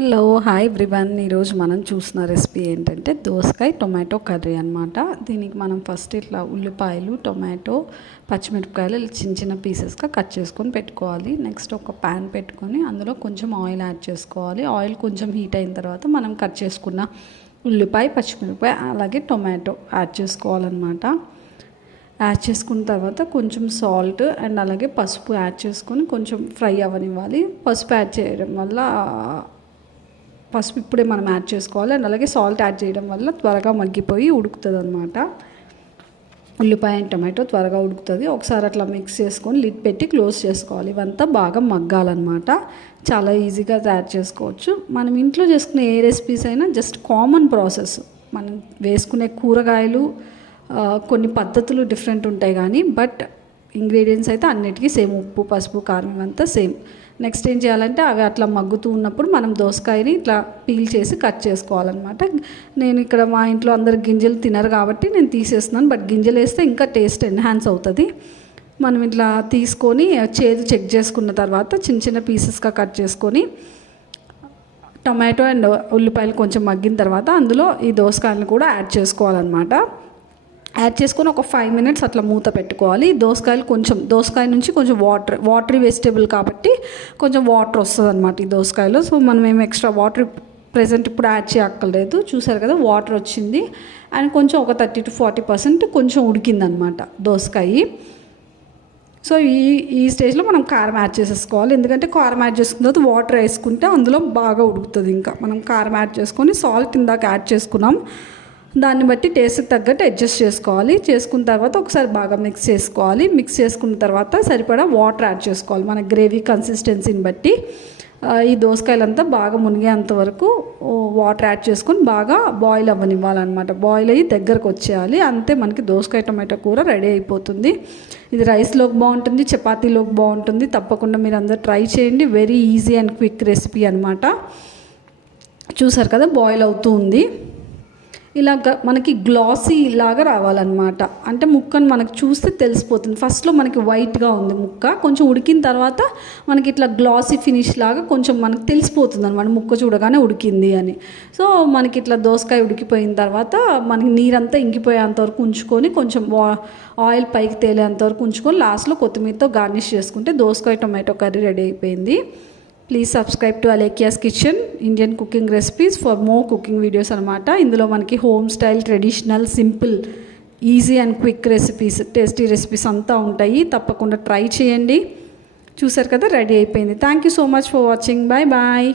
Hello hi everyone. ఈరోజు మనం చూసిన రెసిపీ ఏంటంటే దోసకాయ టొమాటో కర్రీ అనమాట. దీనికి మనం ఫస్ట్ ఇట్లా ఉల్లిపాయలు, టొమాటో, పచ్చిమిరపకాయలు చిన్న చిన్న పీసెస్గా కట్ చేసుకొని పెట్టుకోవాలి. నెక్స్ట్ ఒక ప్యాన్ పెట్టుకొని అందులో కొంచెం ఆయిల్ యాడ్ చేసుకోవాలి. ఆయిల్ కొంచెం హీట్ అయిన తర్వాత మనం కట్ చేసుకున్న ఉల్లిపాయ, పచ్చిమిరపకాయ అలాగే టొమాటో యాడ్ చేసుకోవాలన్నమాట. యాడ్ చేసుకున్న తర్వాత కొంచెం సాల్ట్ అండ్ అలాగే పసుపు యాడ్ చేసుకొని కొంచెం ఫ్రై అవ్వనివ్వాలి. పసుపు యాడ్ చేయడం వల్ల పసుపు ఇప్పుడే మనం యాడ్ చేసుకోవాలి అండ్ అలాగే సాల్ట్ యాడ్ చేయడం వల్ల త్వరగా మగ్గిపోయి ఉడుకుతుంది అనమాట. ఉల్లిపాయ అండ్ టమాటో త్వరగా ఉడుకుతుంది. ఒకసారి అట్లా మిక్స్ చేసుకొని లిడ్ పెట్టి క్లోజ్ చేసుకోవాలి. ఇవంతా బాగా మగ్గాలన్నమాట. చాలా ఈజీగా తయారు చేసుకోవచ్చు. మనం ఇంట్లో చేసుకునే ఏ రెసిపీస్ అయినా జస్ట్ కామన్ ప్రాసెస్. మనం వేసుకునే కూరగాయలు కొన్ని పద్ధతులు డిఫరెంట్ ఉంటాయి కానీ బట్ ఇంగ్రీడియంట్స్ అయితే అన్నిటికీ సేమ్. ఉప్పు, పసుపు, కారం ఇవంతా సేమ్. నెక్స్ట్ ఏం చేయాలంటే అవి అట్లా మగ్గుతూ ఉన్నప్పుడు మనం దోసకాయని ఇట్లా పీల్ చేసి కట్ చేసుకోవాలన్నమాట. నేను ఇక్కడ మా ఇంట్లో అందరు గింజలు తినరు కాబట్టి నేను తీసేస్తున్నాను. బట్ గింజలు వేస్తే ఇంకా టేస్ట్ ఎన్హాన్స్ అవుతుంది. మనం ఇట్లా తీసుకొని చేదు చెక్ చేసుకున్న తర్వాత చిన్న చిన్న పీసెస్గా కట్ చేసుకొని టొమాటో అండ్ ఉల్లిపాయలు కొంచెం మగ్గిన తర్వాత అందులో ఈ దోసకాయలను కూడా యాడ్ చేసుకోవాలన్నమాట. యాడ్ చేసుకొని ఒక 5 minutes అట్లా మూత పెట్టుకోవాలి. దోసకాయ నుంచి కొంచెం వాటరీ వెజిటేబుల్ కాబట్టి కొంచెం వాటర్ వస్తుంది అనమాట ఈ దోసకాయలో. సో మనం ఏం ఎక్స్ట్రా వాటర్ ప్రెజెంట్ ఇప్పుడు యాడ్ చేయక్కర్లేదు. చూసారు కదా వాటర్ వచ్చింది అండ్ కొంచెం ఒక 30 to 40% కొంచెం ఉడికిందనమాట దోసకాయ. సో ఈ స్టేజ్లో మనం కారం యాడ్ చేసేసుకోవాలి. ఎందుకంటే కారం యాడ్ చేసుకున్న తర్వాత వాటర్ వేసుకుంటే అందులో బాగా ఉడుకుతుంది. ఇంకా మనం కారం యాడ్ చేసుకొని సాల్ట్ ఇందాక యాడ్ చేసుకున్నాం, దాన్ని బట్టి టేస్ట్కి తగ్గట్టు అడ్జస్ట్ చేసుకోవాలి. చేసుకున్న తర్వాత ఒకసారి బాగా మిక్స్ చేసుకోవాలి. మిక్స్ చేసుకున్న తర్వాత సరిపడా వాటర్ యాడ్ చేసుకోవాలి. మన గ్రేవీ కన్సిస్టెన్సీని బట్టి ఈ దోసకాయలంతా బాగా మునిగేంత వరకు వాటర్ యాడ్ చేసుకొని బాగా బాయిల్ అవ్వనివ్వాలన్నమాట. బాయిల్ అయ్యి దగ్గరకు వచ్చేయాలి. అంతే మనకి దోసకాయ టమాటో కూర రెడీ అయిపోతుంది. ఇది రైస్లోకి బాగుంటుంది, చపాతీలోకి బాగుంటుంది. తప్పకుండా మీరు అందరూ ట్రై చేయండి. Very easy and quick recipe అనమాట. చూసారు కదా బాయిల్ అవుతూ ఉంది. ఇలాగ మనకి గ్లాసీ లాగా రావాలన్నమాట. అంటే ముక్కను మనకు చూస్తే తెలిసిపోతుంది. ఫస్ట్లో మనకి వైట్గా ఉంది ముక్క, కొంచెం ఉడికిన తర్వాత మనకి ఇట్లా గ్లాసీ ఫినిష్ లాగా కొంచెం మనకు తెలిసిపోతుంది అనమాట ముక్క చూడగానే ఉడికింది అని. సో మనకి ఇట్లా దోసకాయ ఉడికిపోయిన తర్వాత మనకి నీరంతా ఇంకిపోయేంతవరకు ఉంచుకొని కొంచెం ఆయిల్ పైకి తేలేంతవరకు ఉంచుకొని లాస్ట్లో కొత్తిమీరతో గార్నిష్ చేసుకుంటే దోసకాయ టొమాటో కర్రీ రెడీ అయిపోయింది. Please subscribe to Alekhya's kitchen Indian cooking recipes for more cooking videos అనమాట. ఇందులో మనకి home style, traditional, simple, easy and quick recipes, tasty recipes అంతా ఉంటాయి. తప్పకుండా ట్రై చేయండి. చూసారు కదా రెడీ అయిపోయింది. Thank you so much for watching. Bye bye.